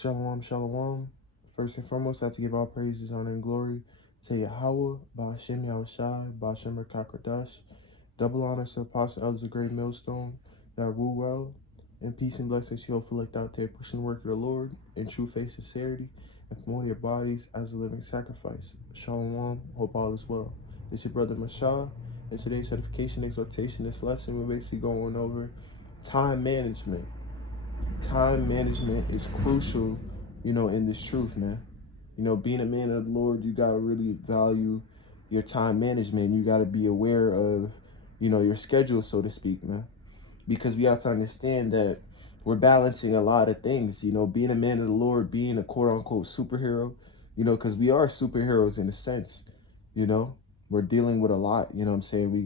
Shalom, shalom. First and foremost, I have to give all praises, honor, and glory to Yahweh, Ba'ashem Yahushai, Ba'ashem Rakakradash. Double honor to Apostle Elder Great Millstone, that rule well, and peace and blessings to you all elect out there pushing the work of the Lord in true faith, sincerity, and promoting your bodies as a living sacrifice. Shalom, hope all is well. This is your brother Mashah, and today's certification exhortation, this lesson, we're basically going over time management. Time management is crucial, in this truth, man. Being a man of the Lord, you got to really value your time management. You got to be aware of, your schedule, so to speak, man. Because we have to understand that we're balancing a lot of things, being a man of the Lord, being a quote unquote superhero, because we are superheroes in a sense, we're dealing with a lot, what I'm saying? We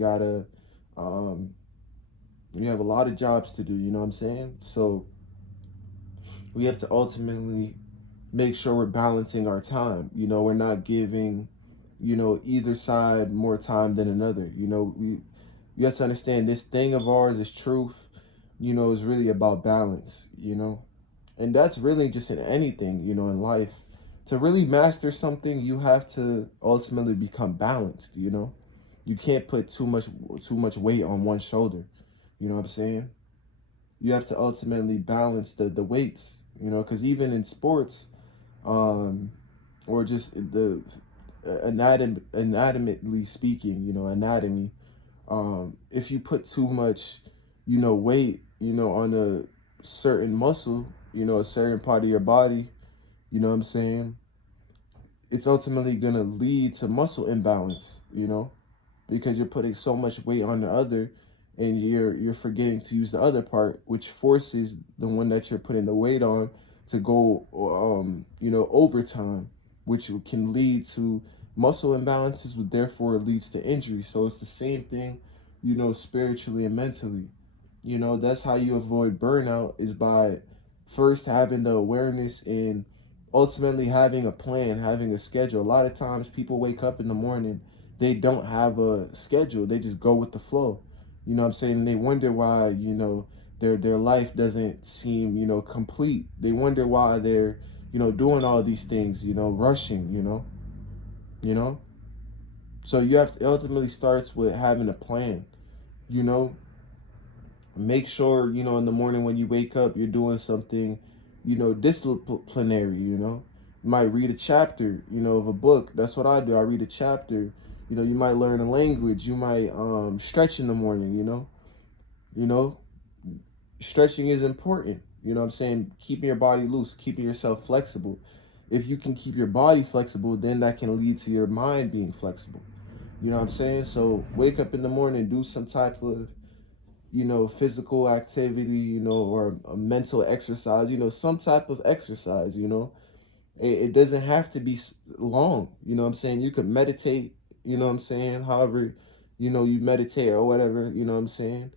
have a lot of jobs to do, what I'm saying? So we have to ultimately make sure we're balancing our time. We're not giving, either side more time than another. We have to understand this thing of ours is truth, is really about balance, and that's really just in anything, in life. To really master something, you have to ultimately become balanced, You can't put too much weight on one shoulder. You know what I'm saying? You have to ultimately balance the weights, because even in sports, or just the anatomically speaking, anatomy, if you put too much, weight, on a certain muscle, a certain part of your body, you know what I'm saying? It's ultimately going to lead to muscle imbalance, because you're putting so much weight on the other and you're forgetting to use the other part, which forces the one that you're putting the weight on to go overtime, which can lead to muscle imbalances, which therefore leads to injury. So it's the same thing, spiritually and mentally. That's how you avoid burnout, is by first having the awareness and ultimately having a plan, having a schedule. A lot of times people wake up in the morning, they don't have a schedule. They just go with the flow. You know what I'm saying? And they wonder why, their life doesn't seem, complete. They wonder why they're, doing all these things, rushing, you know? So you have to ultimately starts with having a plan, you know? Make sure, in the morning when you wake up, you're doing something, disciplinary, You might read a chapter, of a book. That's what I do. I read a chapter. You might learn a language. You might stretch in the morning, You know, stretching is important. You know what I'm saying? Keeping your body loose, keeping yourself flexible. If you can keep your body flexible, then that can lead to your mind being flexible. You know what I'm saying? So wake up in the morning, do some type of, physical activity, or a mental exercise, some type of exercise, It doesn't have to be long, you know what I'm saying? You could meditate, you know what I'm saying? However, you meditate or whatever, you know what I'm saying?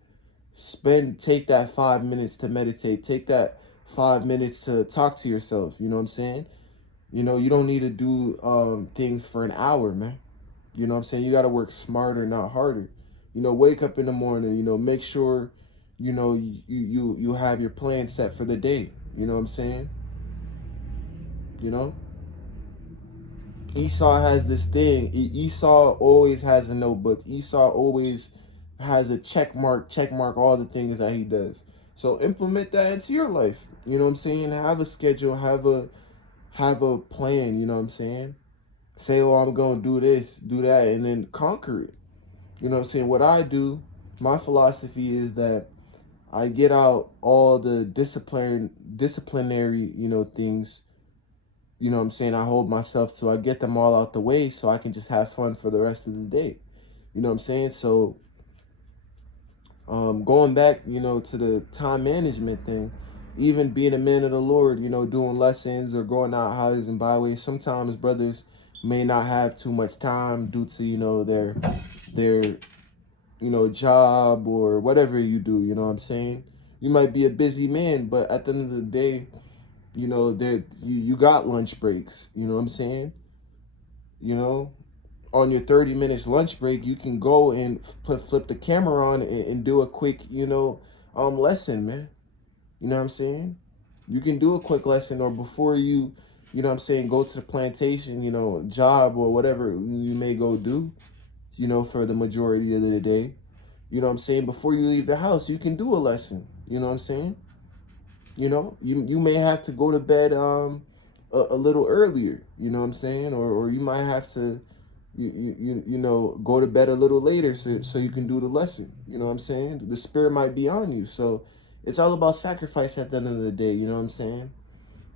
Take that 5 minutes to meditate. Take that 5 minutes to talk to yourself, you know what I'm saying? You don't need to do things for an hour, man. You know what I'm saying? You got to work smarter, not harder. Wake up in the morning, make sure, you have your plan set for the day. You know what I'm saying? You know? Esau has this thing. Esau always has a notebook. Esau always has a check mark all the things that he does. So implement that into your life. You know what I'm saying? Have a schedule, have a plan, you know what I'm saying? Say, oh, I'm going to do this, do that, and then conquer it. You know what I'm saying? What I do, my philosophy is that I get out all the disciplinary, things, you know what I'm saying, I hold myself to. I get them all out the way so I can just have fun for the rest of the day. You know what I'm saying? So going back, to the time management thing, even being a man of the Lord, doing lessons or going out highways and byways, sometimes brothers may not have too much time due to, their job or whatever you do, you know what I'm saying? You might be a busy man, but at the end of the day, there you got lunch breaks, you know what I'm saying? On your 30 minutes lunch break, you can go and flip the camera on and do a quick, lesson, man. You know what I'm saying? You can do a quick lesson, or before you know what I'm saying, go to the plantation, you know, job or whatever you may go do, you know, for the majority of the day. You know what I'm saying? Before you leave the house, you can do a lesson. You know what I'm saying? You know, you may have to go to bed a little earlier, you know what I'm saying? Or you might have to you know, go to bed a little later so you can do the lesson. You know what I'm saying? The spirit might be on you. So it's all about sacrifice at the end of the day, you know what I'm saying?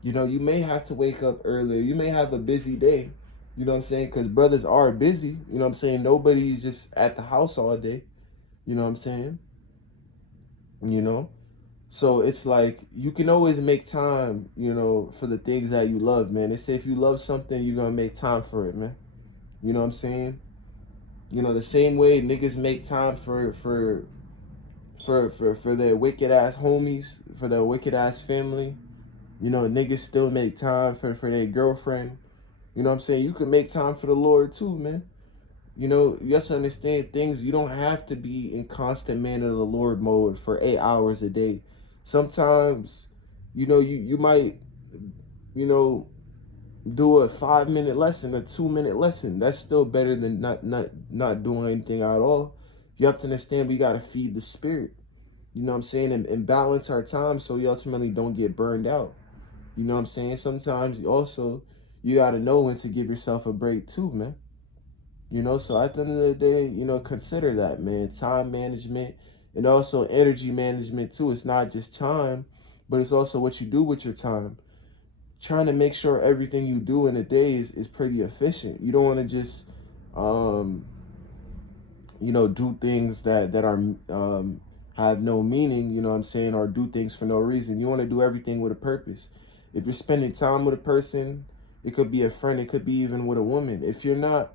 You know, you may have to wake up earlier. You may have a busy day. You know what I'm saying? Because brothers are busy. You know what I'm saying? Nobody's just at the house all day. You know what I'm saying? You know? So it's like you can always make time, you know, for the things that you love, man. They say if you love something, you're gonna make time for it, man. You know what I'm saying? You know, the same way niggas make time for their wicked ass homies, for their wicked ass family. You know, niggas still make time for their girlfriend. You know what I'm saying? You can make time for the Lord too, man. You know, you have to understand things. You don't have to be in constant man of the Lord mode for 8 hours a day. Sometimes, you know, you might, you know, do a 5 minute lesson, a 2 minute lesson. That's still better than not doing anything at all. You have to understand we gotta feed the spirit. You know what I'm saying? And balance our time so we ultimately don't get burned out. You know what I'm saying? Sometimes also you gotta know when to give yourself a break too, man. You know, so at the end of the day, you know, consider that, man. Time management and also energy management too. It's not just time, but it's also what you do with your time. Trying to make sure everything you do in a day is pretty efficient. You don't want to just um, you know, do things that are have no meaning, you know what I'm saying, or do things for no reason. You want to do everything with a purpose. If you're spending time with a person, it could be a friend, it could be even with a woman. If you're not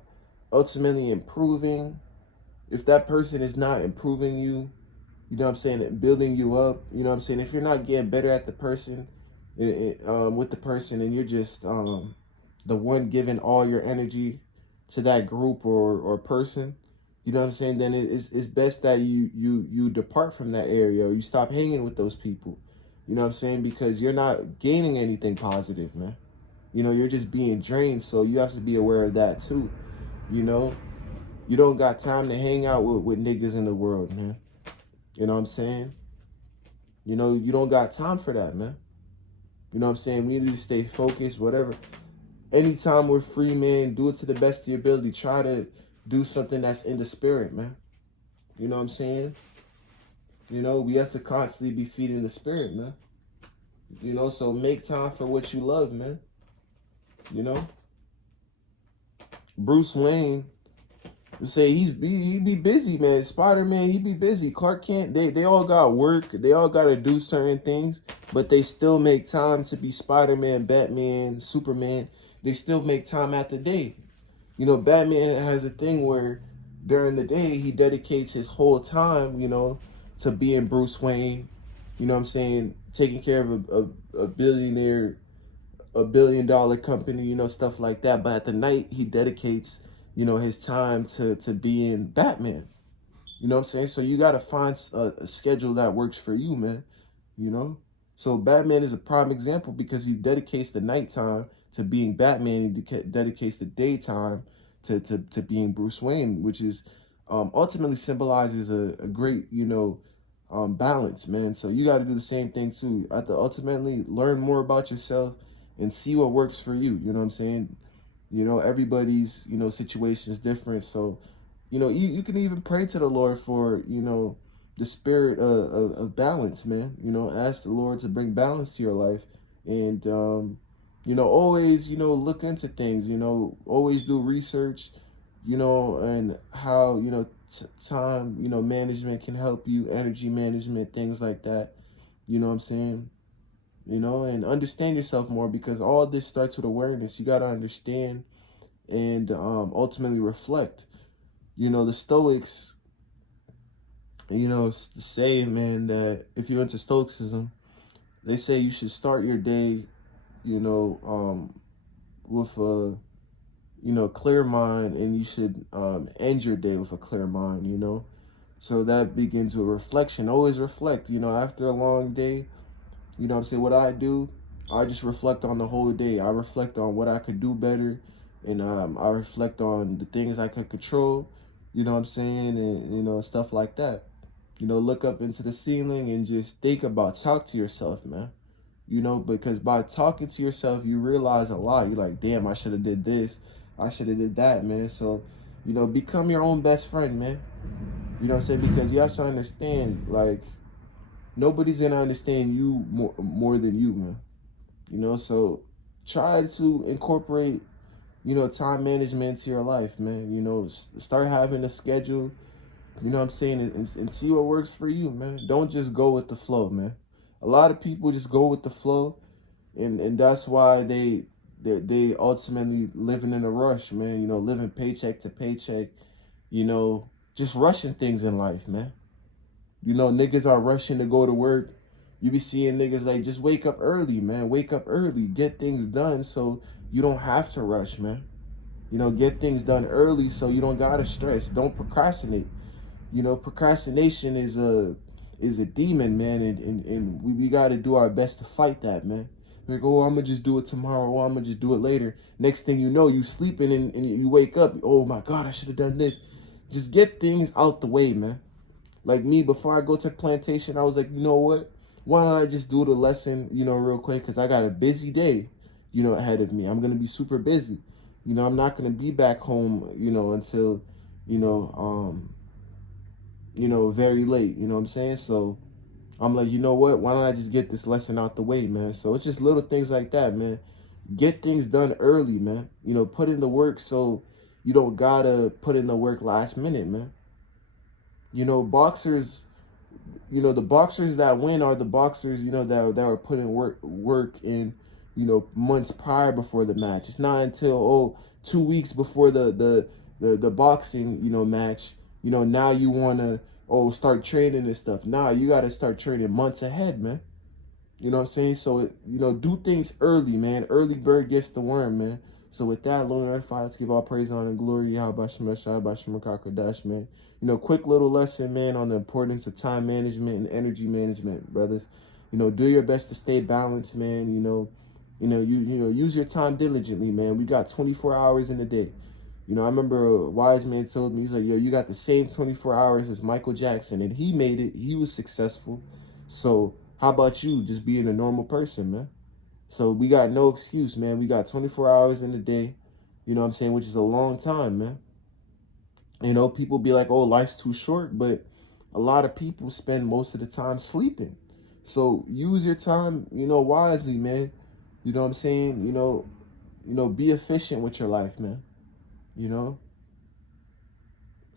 ultimately improving, if that person is not improving you, you know what I'm saying, and building you up, you know what I'm saying, if you're not getting better at the person, with the person, and you're just the one giving all your energy to that group or person, you know what I'm saying, then it's best that you depart from that area, or you stop hanging with those people. You know what I'm saying? Because you're not gaining anything positive, man. You know, you're just being drained, so you have to be aware of that too. You know, you don't got time to hang out with niggas in the world, man. You know what I'm saying? You know, you don't got time for that, man. You know what I'm saying? We need to stay focused, whatever. Anytime we're free, man, do it to the best of your ability. Try to do something that's in the spirit, man. You know what I'm saying? You know, we have to constantly be feeding the spirit, man. You know, so make time for what you love, man. You know? Bruce Wayne, you say he be busy, man. Spider-Man, he be busy. Clark Kent, they all got work. They all got to do certain things, but they still make time to be Spider-Man, Batman, Superman. They still make time at the day. You know, Batman has a thing where during the day he dedicates his whole time, you know, to being Bruce Wayne. You know what I'm saying? Taking care of a billionaire, a $1 billion company, you know, stuff like that. But at the night he dedicates, you know, his time to being Batman. You know what I'm saying? So you gotta find a schedule that works for you, man. You know? So Batman is a prime example because he dedicates the nighttime to being Batman. He dedicates the daytime to being Bruce Wayne, which is ultimately symbolizes a great, you know, balance, man. So you got to do the same thing too. I have to ultimately learn more about yourself and see what works for you. You know what I'm saying? You know, everybody's, you know, situation is different. So, you know, you can even pray to the Lord for, you know, the spirit of balance, man. You know, ask the Lord to bring balance to your life. And, you know, always, you know, look into things, you know, always do research, you know, and how, you know, time, you know, management can help you, energy management, things like that. You know what I'm saying? You know, and understand yourself more because all this starts with awareness. You got to understand and ultimately reflect. You know, the Stoics, you know, say, man, that if you're into Stoicism, they say you should start your day, you know, with a, you know, clear mind, and you should end your day with a clear mind, you know. So that begins with reflection. Always reflect, you know, after a long day, You know what I'm saying? What I do, I just reflect on the whole day. I reflect on what I could do better, and I reflect on the things I could control. You know what I'm saying? And stuff like that. Look up into the ceiling and just think about, talk to yourself, man. Because by talking to yourself, you realize a lot. You're like, damn, I should have did this. I should have did that, man. So, become your own best friend, man. You know what I'm saying? Because you have to understand, like, nobody's gonna understand you more than you, man. So try to incorporate, time management into your life, man. Start having a schedule, you know what I'm saying, and see what works for you, man. Don't just go with the flow, man. A lot of people just go with the flow, and that's why they ultimately living in a rush, man. Living paycheck to paycheck, just rushing things in life, man. Niggas are rushing to go to work. You be seeing niggas like, just wake up early, man. Wake up early, get things done so you don't have to rush, man. Get things done early so you don't gotta stress. Don't procrastinate. Procrastination is a demon, man, and we gotta do our best to fight that, man. Like, oh, I'm gonna just do it tomorrow, or I'm gonna just do it later. Next thing you know, you sleeping and you wake up, oh my God, I should have done this. Just get things out the way, man. Like me, before I go to the plantation, I was like, you know what? Why don't I just do the lesson, real quick? Because I got a busy day, ahead of me. I'm going to be super busy. I'm not going to be back home, until, you know, um, very late. You know what I'm saying? So I'm like, you know what? Why don't I just get this lesson out the way, man? So it's just little things like that, man. Get things done early, man. Put in the work so you don't gotta put in the work last minute, man. Boxers, the boxers that win are the boxers, that are putting work in, months prior before the match. It's not until 2 weeks before the boxing, match, now you wanna start training and stuff. Nah, you gotta start training months ahead, man. You know what I'm saying? So, do things early, man. Early bird gets the worm, man. So with that, Lord, our Father, let's give all praise, honor, and glory. Yahweh Shema Shai Bashima Dash, man. Quick little lesson, man, on the importance of time management and energy management, brothers. Do your best to stay balanced, man. Use your time diligently, man. We got 24 hours in a day. I remember a wise man told me, he's like, yo, you got the same 24 hours as Michael Jackson, and he made it. He was successful. So how about you just being a normal person, man? So we got no excuse, man. We got 24 hours in a day, you know what I'm saying, which is a long time, man. People be like, oh, life's too short, but a lot of people spend most of the time sleeping. So use your time, wisely, man. You know what I'm saying? Be efficient with your life, man. You know?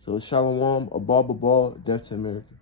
So Shalom, Abba Ball, Death to America.